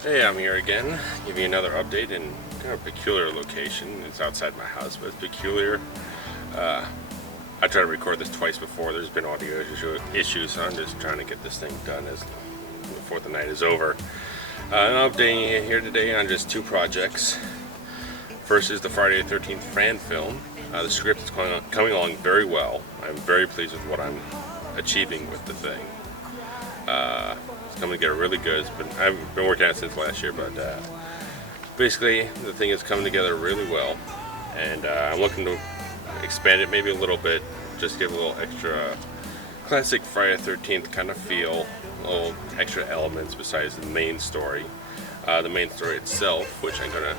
Hey, I'm here again, giving you another update in kind of a peculiar location. It's outside my house, but it's peculiar. Uh, I tried to record this twice before. There's been audio issues, so I'm just trying to get this thing done before the night is over. I'm updating you here today on just two projects. First is the Friday the 13th fan film. The script is coming along very well. I'm very pleased with what I'm achieving with the thing. It's coming together really good. I've been working on it since last year, but basically the thing is coming together really well, and I'm looking to expand it maybe a little bit, just give a little extra classic Friday the 13th kind of feel, little extra elements besides the main story. The main story itself, which I'm gonna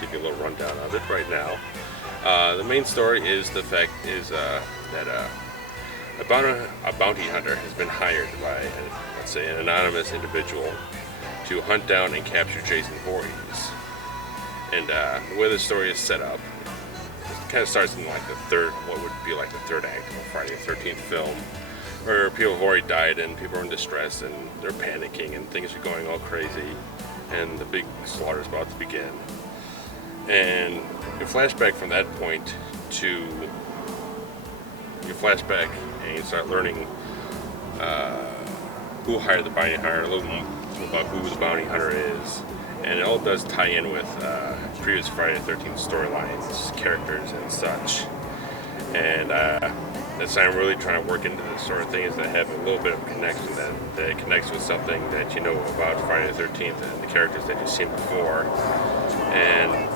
give you a little rundown of it right now. The main story is that a bounty hunter has been hired by, let's say, an anonymous individual to hunt down and capture Jason Voorhees. And the way the story is set up, it kind of starts in like what would be like the third act of a Friday the 13th film, where people have already died and people are in distress and they're panicking and things are going all crazy and the big slaughter is about to begin. And you flashback from that point to and you start learning who hired the bounty hunter, a little more about who the bounty hunter is, and it all does tie in with previous Friday the 13th storylines, characters, and such. And that's I'm really trying to work into this sort of thing, is that have a little bit of connection that connects with something that you know about Friday the 13th and the characters that you've seen before, and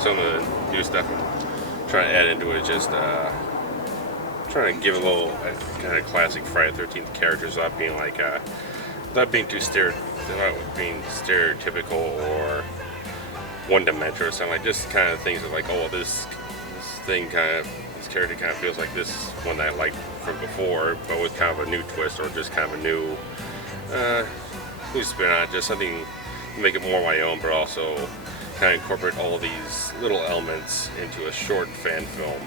some of the new stuff I'm trying to add into it, just trying to give a little kind of classic Friday the 13th characters without being like without being stereotypical or one-dimensional or something, like just kind of things that like, oh, this character kind of feels like this one that I liked from before, but with kind of a new twist or just kind of a new spin on it, just something to make it more my own, but also kind of incorporate all these little elements into a short fan film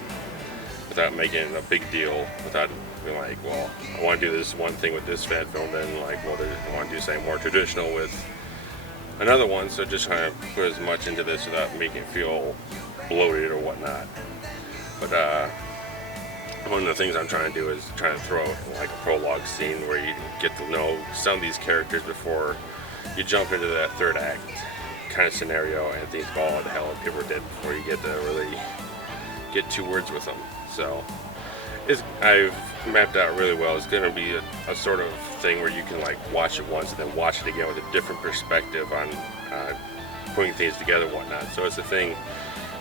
without making it a big deal, without being like, well, I want to do this one thing with this fan film, then like, well, I want to do something more traditional with another one, so just trying to put as much into this without making it feel bloated or whatnot. But one of the things I'm trying to do is trying to throw like a prologue scene where you get to know some of these characters before you jump into that third act kind of scenario and things go all to hell and people are dead before you get to really get two words with them. So I've mapped out really well. It's going to be a sort of thing where you can like watch it once and then watch it again with a different perspective on putting things together and whatnot. So it's a thing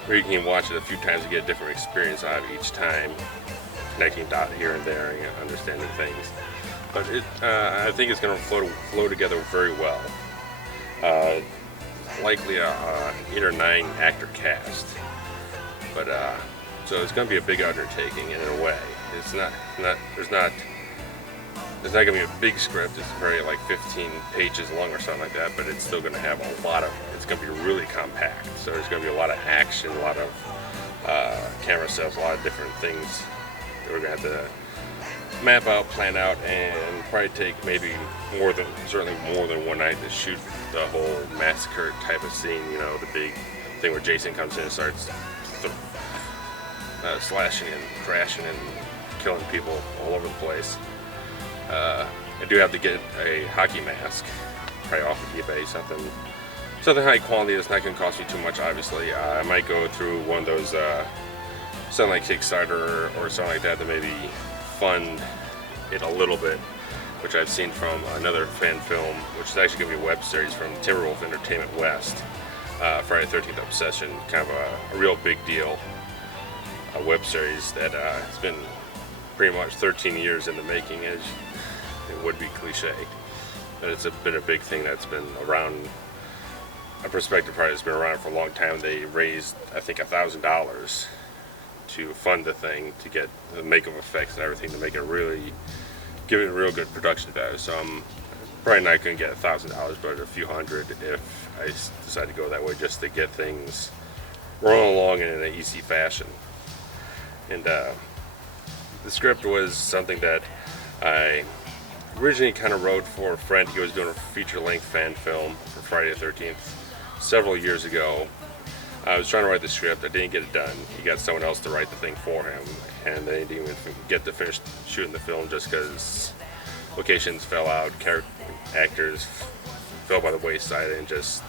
where you can watch it a few times and get a different experience out of each time, connecting dot here and there and understanding things. But I think it's going to flow together very well. Likely a 8 or 9 actor cast, but so it's going to be a big undertaking in a way. There's not going to be a big script. It's very like 15 pages long or something like that, but it's still going to have it's going to be really compact. So there's going to be a lot of action, a lot of camera sets, a lot of different things that we're going to have to map out, plan out, and probably take certainly more than one night to shoot the whole massacre type of scene. You know, the big thing where Jason comes in and starts slashing and crashing and killing people all over the place. I do have to get a hockey mask, probably off of eBay, something high quality that's not going to cost me too much. Obviously, I might go through one of those something like Kickstarter or something like that to maybe fund it a little bit, which I've seen from another fan film, which is actually going to be a web series from Timberwolf Entertainment West, Friday the 13th Obsession, kind of a real big deal, a web series that has been pretty much 13 years in the making, as it would be cliche, but it's been a big thing that's been around, a perspective project that's been around for a long time. They raised, I think, $1,000 to fund the thing, to get the makeup effects and everything, to make it give it a real good production value. So I'm probably not going to get $1,000, but a few hundred if I decide to go that way, just to get things rolling along in an easy fashion. And the script was something that I originally kind of wrote for a friend. He was doing a feature-length fan film for Friday the 13th several years ago. I was trying to write the script. I didn't get it done. He got someone else to write the thing for him, and they didn't even get to finish shooting the film just because locations fell out, actors fell by the wayside, and just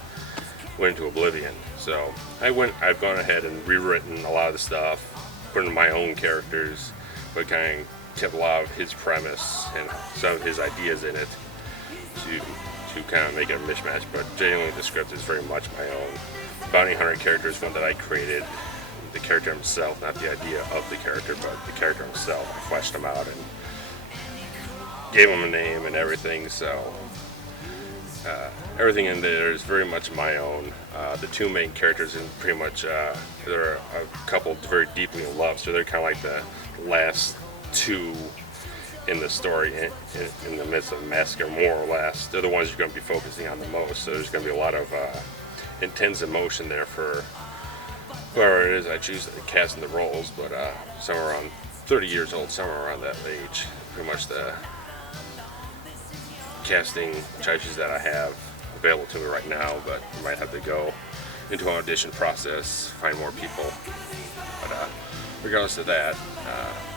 went into oblivion. So I've gone ahead and rewritten a lot of the stuff, put in my own characters, but kind of kept a lot of his premise and some of his ideas in it to kind of make it a mishmash. But genuinely, the script is very much my own. Bounty Hunter character is one that I created. The character himself, not the idea of the character, but the character himself. I fleshed him out and gave him a name and everything. So everything in there is very much my own. The two main characters, and pretty much there are a couple very deeply in love, so they're kind of like the last two in the story in the midst of the massacre, more or less. They're the ones you're going to be focusing on the most. So there's going to be a lot of intense emotion there for whoever it is I choose to cast in the roles, but somewhere around 30 years old, somewhere around that age. Pretty much the casting choices that I have available to me right now, but I might have to go into an audition process, find more people. But regardless of that,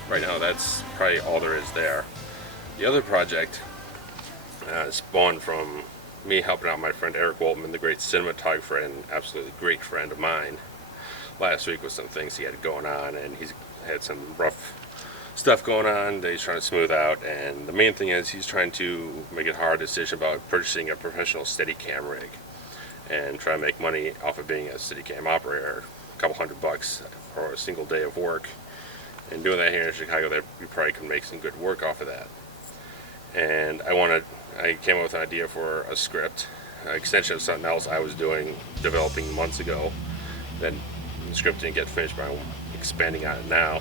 right now that's probably all there is there. The other project spawned from me helping out my friend Eric Woltman, the great cinematographer and absolutely great friend of mine, last week with some things he had going on, and he's had some rough stuff going on that he's trying to smooth out. And the main thing is he's trying to make a hard decision about purchasing a professional steadicam rig and try to make money off of being a steadicam operator, a couple $100 for a single day of work. And doing that here in Chicago, that you probably can make some good work off of that. And I came up with an idea for a script, an extension of something else I was developing months ago. Then the script didn't get finished, but I'm expanding on it now.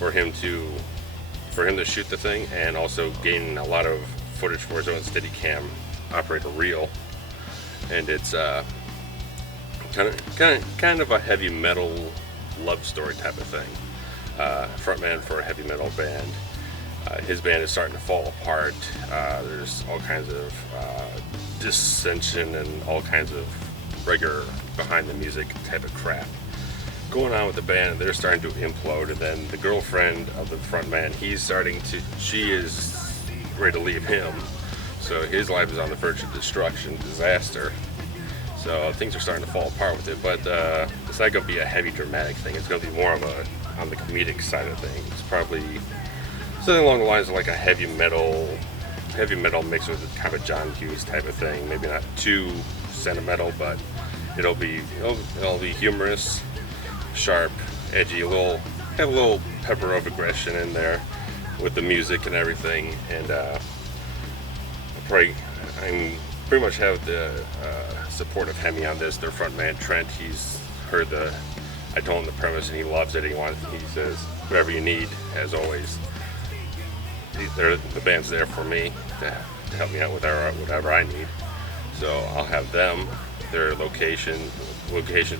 For him to shoot the thing, and also gain a lot of footage for his own Steadicam operator reel. And it's kind of a heavy metal love story type of thing. Frontman for a heavy metal band. His band is starting to fall apart. There's all kinds of dissension and all kinds of regular behind the music type of crap going on with the band. They're starting to implode, and then the girlfriend of the frontman, she is ready to leave him. So his life is on the verge of destruction, disaster. So things are starting to fall apart with it, but it's not going to be a heavy dramatic thing. It's going to be more of on the comedic side of things. It's probably something along the lines of like a heavy metal mixed with kind of a John Hughes type of thing. Maybe not too sentimental, but it'll be humorous, sharp, edgy, have a little pepper of aggression in there with the music and everything. And I pretty much have the support of Hemi on this. Their frontman Trent, he's heard I told him the premise and he loves it. He says whatever you need, as always. The band's there for me to help me out with whatever I need. So I'll have them, their location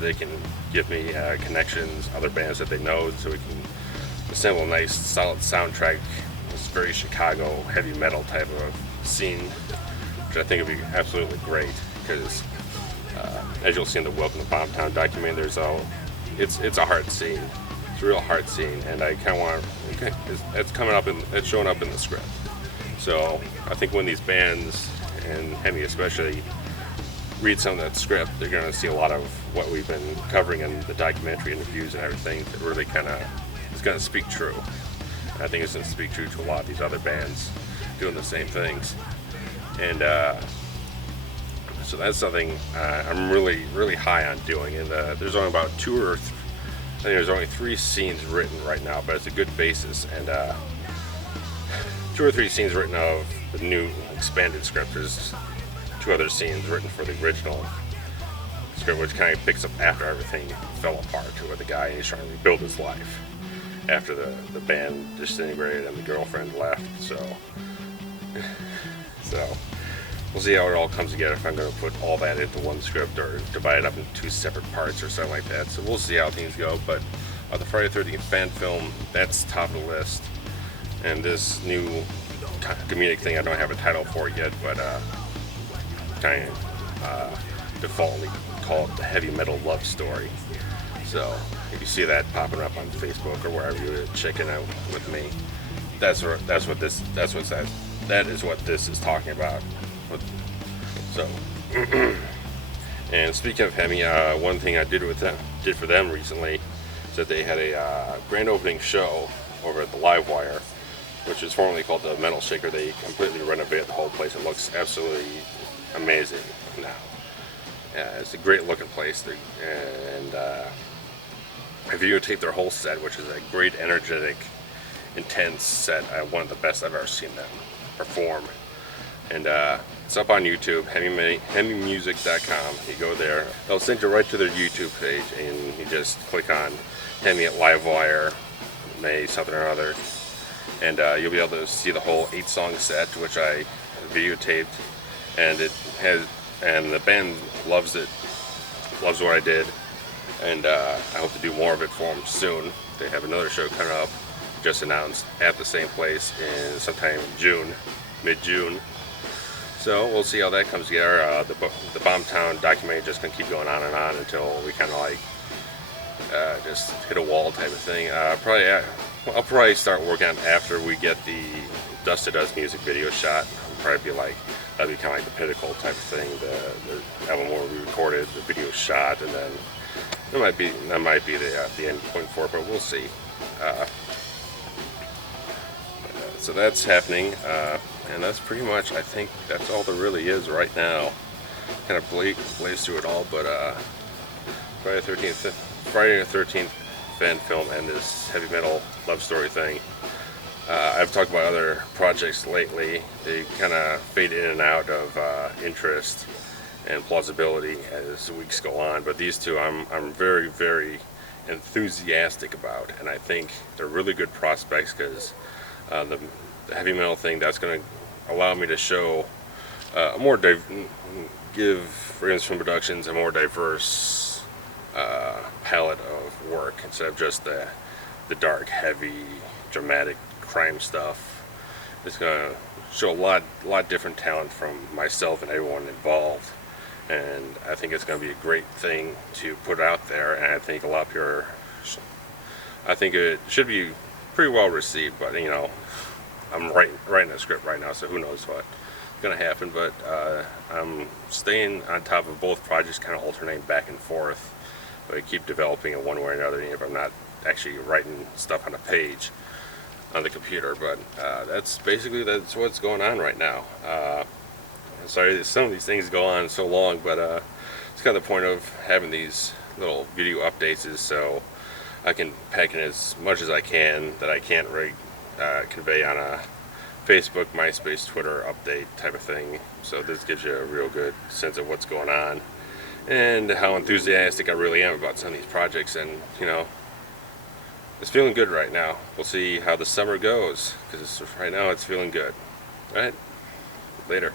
they can give me connections, other bands that they know, so we can assemble a nice solid soundtrack. It's very Chicago heavy metal type of scene, which I think would be absolutely great, because as you'll see in the Welcome to Bombtown documentary, it's a hard scene. It's a real hard scene, and I kind of want it's showing up in the script. So I think when these bands, and Hemi especially, read some of that script, they're going to see a lot of what we've been covering in the documentary interviews and everything that really it's going to speak true. And I think it's going to speak true to a lot of these other bands doing the same things. And so that's something I'm really, really high on doing. And there's only about there's only 3 scenes written right now, but it's a good basis. And 2 or 3 scenes written of the new expanded script. There's 2 other scenes written for the original script, which kind of picks up after everything fell apart, with the guy, and he's trying to rebuild his life after the band disintegrated and the girlfriend left. So we'll see how it all comes together, if I'm going to put all that into one script or divide it up into 2 separate parts or something like that. So we'll see how things go. But the Friday the 13th fan film, that's top of the list. And this new comedic thing I don't have a title for yet, but kind of defaultly called the Heavy Metal Love Story. So if you see that popping up on Facebook or wherever you're checking out with me, that is what this is talking about. So, and speaking of Hemi, one thing I did for them recently is that they had a grand opening show over at the Live Wire, which is formerly called the Metal Shaker. They completely renovated the whole place. It looks absolutely amazing now. It's a great looking place, and I videotaped their whole set, which is a great, energetic, intense set. One of the best I've ever seen them perform. And it's up on YouTube, HemiMusic.com. You go there, they'll send you right to their YouTube page, and you just click on Hemi at Livewire, May something or other, and you'll be able to see the whole 8-song set, which I videotaped, and the band loves it, loves what I did, and I hope to do more of it for them soon. They have another show coming up, just announced, at the same place in sometime in June, mid-June. So we'll see how that comes together. The Bombtown documentary is just going to keep going on and on until we kind of like just hit a wall type of thing. I'll probably start working on after we get the Dust to Dust music video shot. That'd be kind of like the pinnacle type of thing. The album will be recorded, the video shot, and then that might be the end point for it, but we'll see. So that's happening, and that's pretty much, I think that's all there really is right now. Kind of blaze through it all, but Friday the 13th fan film and this heavy metal love story thing. I've talked about other projects lately. They kind of fade in and out of interest and plausibility as the weeks go on, but these two I'm very, very enthusiastic about, and I think they're really good prospects because the heavy metal thing, that's going to allow me to show give RavensFilm Productions a more diverse palette of work instead of just the dark, heavy, dramatic crime stuff. It's going to show a lot different talent from myself and everyone involved, and I think it's going to be a great thing to put out there, and I think a lot of people I think it should be pretty well received, but you know, I'm writing a script right now, so who knows what's going to happen, but I'm staying on top of both projects, kind of alternating back and forth, but I keep developing it one way or another, even if I'm not actually writing stuff on a page on the computer. But that's what's going on right now. Sorry that some of these things go on so long, but it's kind of the point of having these little video updates is so I can pack in as much as I can that I can't really convey on a Facebook, MySpace, Twitter update type of thing. So this gives you a real good sense of what's going on and how enthusiastic I really am about some of these projects, and you know, it's feeling good right now. We'll see how the summer goes, because right now it's feeling good. All right, later.